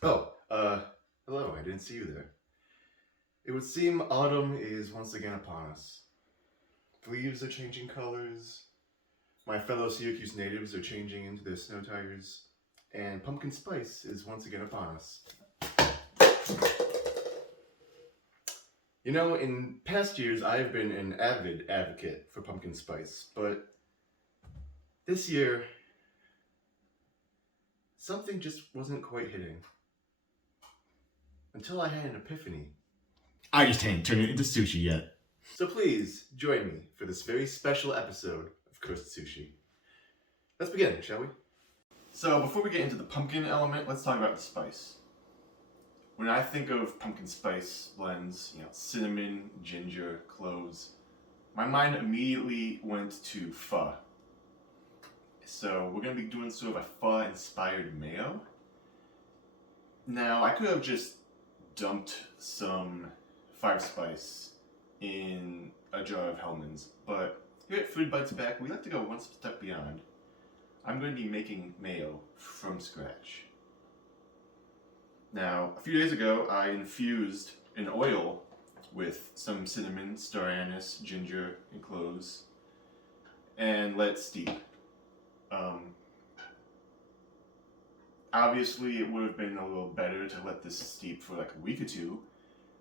Oh, hello, I didn't see you there. It would seem autumn is once again upon us. The leaves are changing colors, my fellow Syracuse natives are changing into their snow tires, and pumpkin spice is once again upon us. You know, in past years, I have been an avid advocate for pumpkin spice, but this year, something just wasn't quite hitting. Until I had an epiphany. I just hadn't turned it into sushi yet. So please, join me for this very special episode of Cursed Sushi. Let's begin, shall we? So before we get into the pumpkin element, let's talk about the spice. When I think of pumpkin spice blends, cinnamon, ginger, cloves, my mind immediately went to pho. So we're going to be doing sort of a pho-inspired mayo. Now, I could have just dumped some 5-spice in a jar of Hellmann's, but here at Food Bites Back, we like to go one step beyond. I'm going to be making mayo from scratch. Now, a few days ago, I infused an oil with some cinnamon, star anise, ginger, and cloves, and let it steep. Obviously, it would have been a little better to let this steep for like a week or two,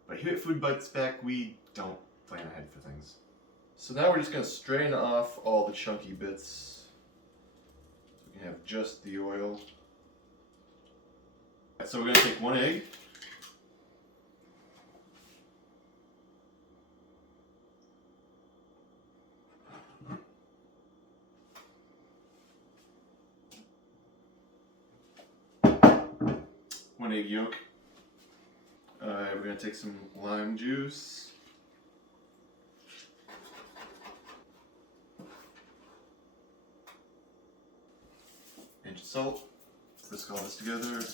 but here at Food Bites Back, we don't plan ahead for things. So now we're just going to strain off all the chunky bits. We can have just the oil. So we're going to take 1 egg. One egg yolk. We're going to take some lime juice. Pinch of salt. Whisk all this together.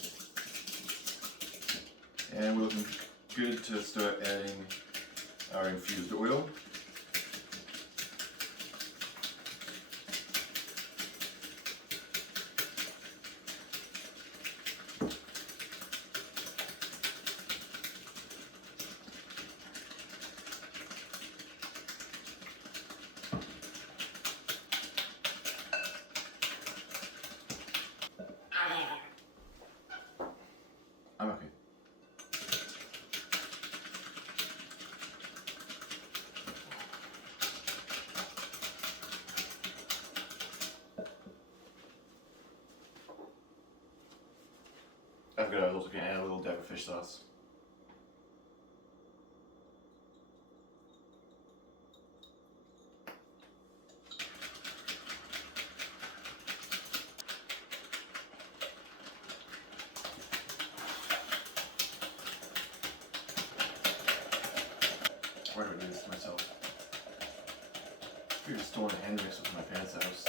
And we're looking good to start adding our infused oil. I'm okay. I was also going to add a little dab of fish sauce. Why do I do this to myself? You're just storing a hand mixer from my parents' house.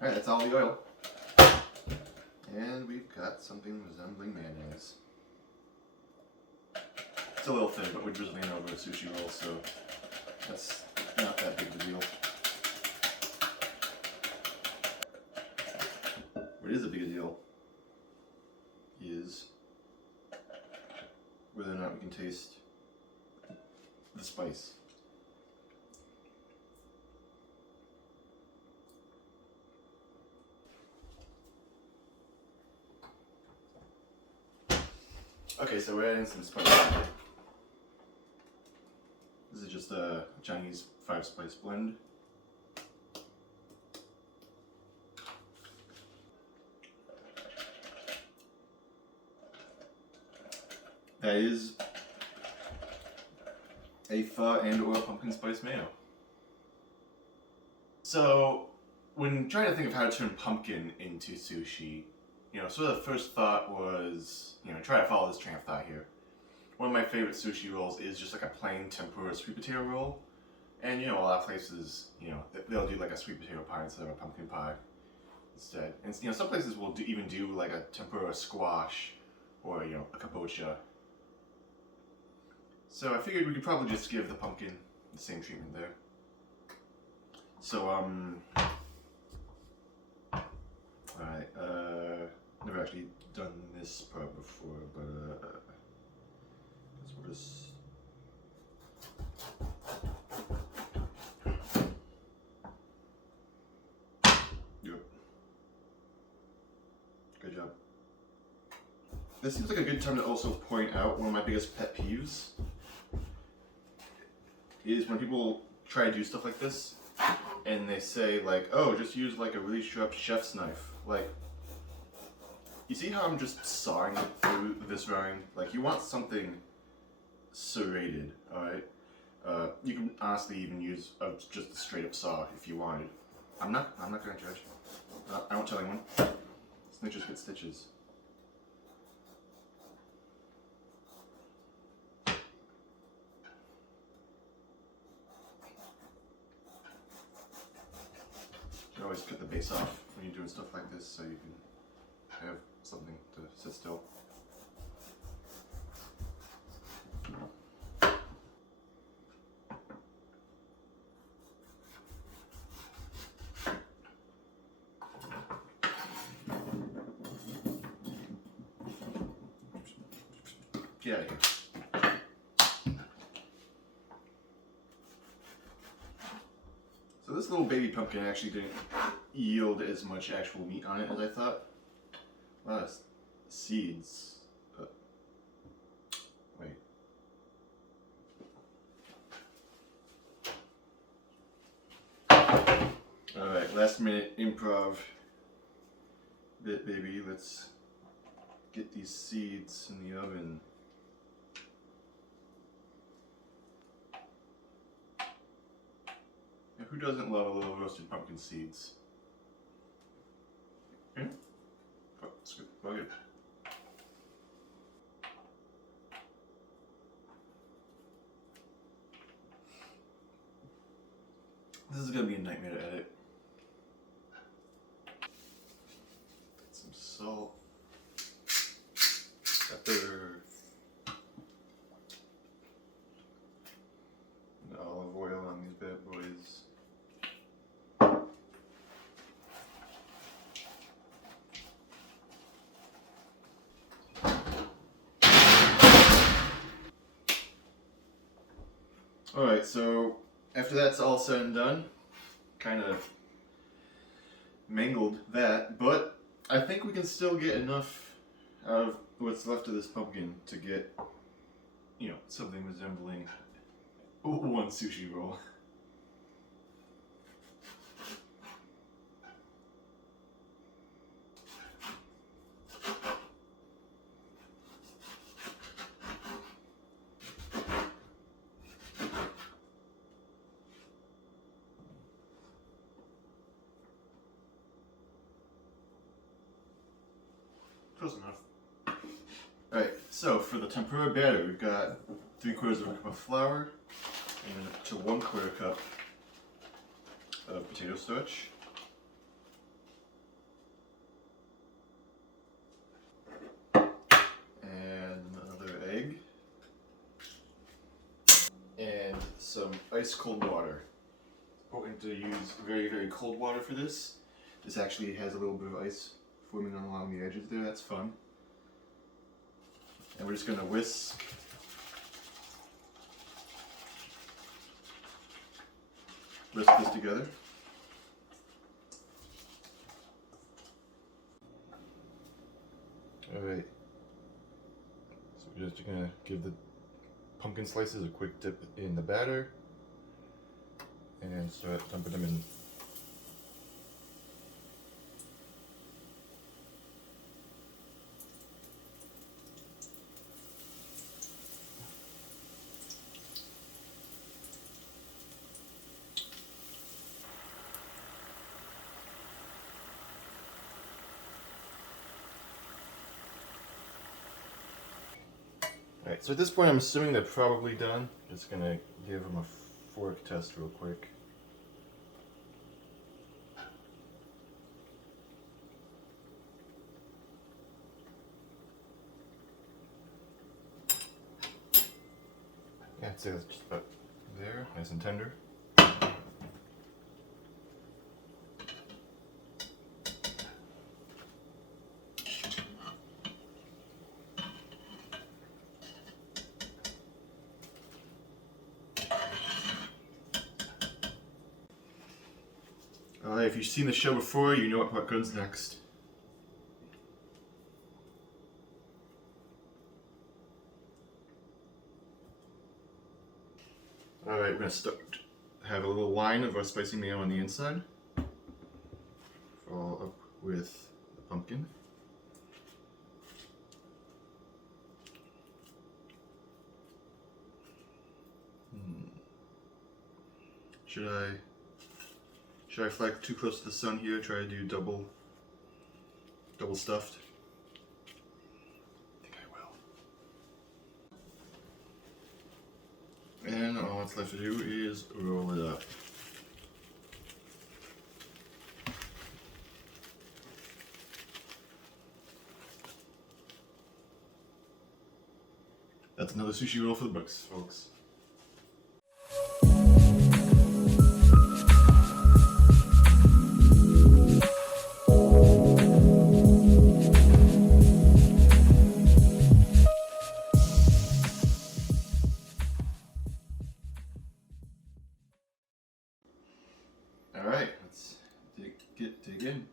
Alright, that's all the oil. And we've got something resembling mayonnaise. It's a little thin, but we're drizzling it over a sushi roll, so that's not that big of a deal. What is a big deal is whether or not we can taste the spice. Okay, so we're adding some spice. This is just a Chinese 5-spice blend. That is a pho and or pumpkin spice mayo. So, when trying to think of how to turn pumpkin into sushi, sort of the first thought was, try to follow this train of thought here. One of my favorite sushi rolls is just like a plain tempura sweet potato roll. And, a lot of places, they'll do like a sweet potato pie instead of a pumpkin pie instead. And, some places will even do like a tempura squash or a kabocha. So I figured we could probably just give the pumpkin the same treatment there. So alright, never actually done this part before, but that's what this. Yep. Good job. This seems like a good time to also point out one of my biggest pet peeves is when people try to do stuff like this and they say like, oh, just use like a really sharp chef's knife. Like, you see how I'm just sawing through this drawing? Like, you want something serrated, alright? You can honestly even use just a straight up saw if you wanted. I'm not gonna judge. I won't tell anyone. Snitches get stitches. You always cut the base off when you're doing stuff like this so you can have something to sit still. Get out of here. So this little baby pumpkin actually didn't yield as much actual meat on it as I thought. A lot of seeds. Wait. Alright, last minute improv bit, baby. Let's get these seeds in the oven. Who doesn't love a little roasted pumpkin seeds? Okay. Oh, that's good. Well, good. This is gonna be a nightmare to edit. Get some salt, pepper, and olive oil on these bad boys. Alright, so after that's all said and done, kind of mangled that, but I think we can still get enough out of what's left of this pumpkin to get, something resembling one sushi roll. Close enough. Alright, so for the tempura batter, we've got 3/4 of a cup of flour and to 1/4 cup of potato starch. And another egg. And some ice cold water. It's important to use very, very cold water for this. This actually has a little bit of ice forming along the edges there, that's fun. And we're just gonna whisk this together. Alright, so we're just gonna give the pumpkin slices a quick dip in the batter and start dumping them in. Alright, so at this point I'm assuming they're probably done. Just gonna give them a fork test real quick. I'd say that's just about there, nice and tender. Alright, if you've seen the show before, you know what part comes next. Alright, we're gonna have a little line of our spicy mayo on the inside. Follow up with the pumpkin. Should I fly too close to the sun here? Try to do double stuffed? I think I will. And all that's left to do is roll it up. That's another sushi roll for the books, folks. Alright, let's dig in.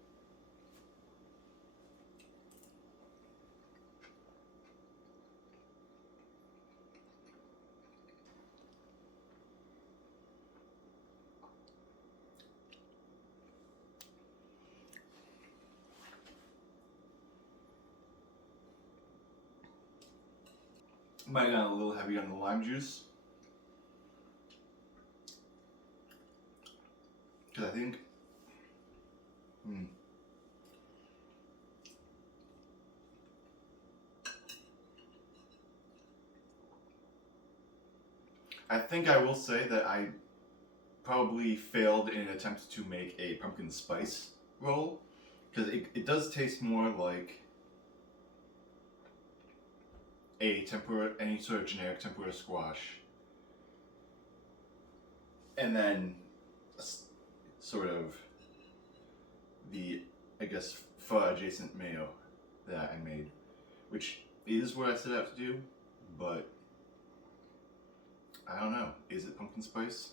Might have gotten a little heavy on the lime juice. Because I think I will say that I probably failed in an attempt to make a pumpkin spice roll, because it does taste more like a tempura, any sort of generic tempura squash, and then sort of the, I guess, pho adjacent mayo that I made, which is what I set out to do, but I don't know. Is it pumpkin spice?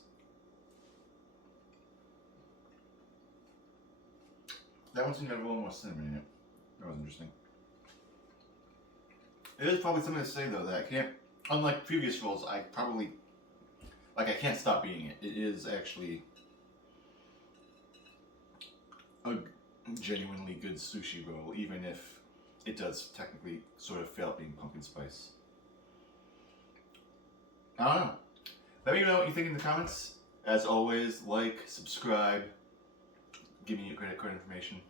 That one seemed to have a little more cinnamon in it. That was interesting. It is probably something to say though that I can't, unlike previous rolls, I can't stop eating it. It is actually a genuinely good sushi roll, even if it does technically sort of fail at being pumpkin spice. I don't know. Let me know what you think in the comments. As always, like, subscribe, give me your credit card information.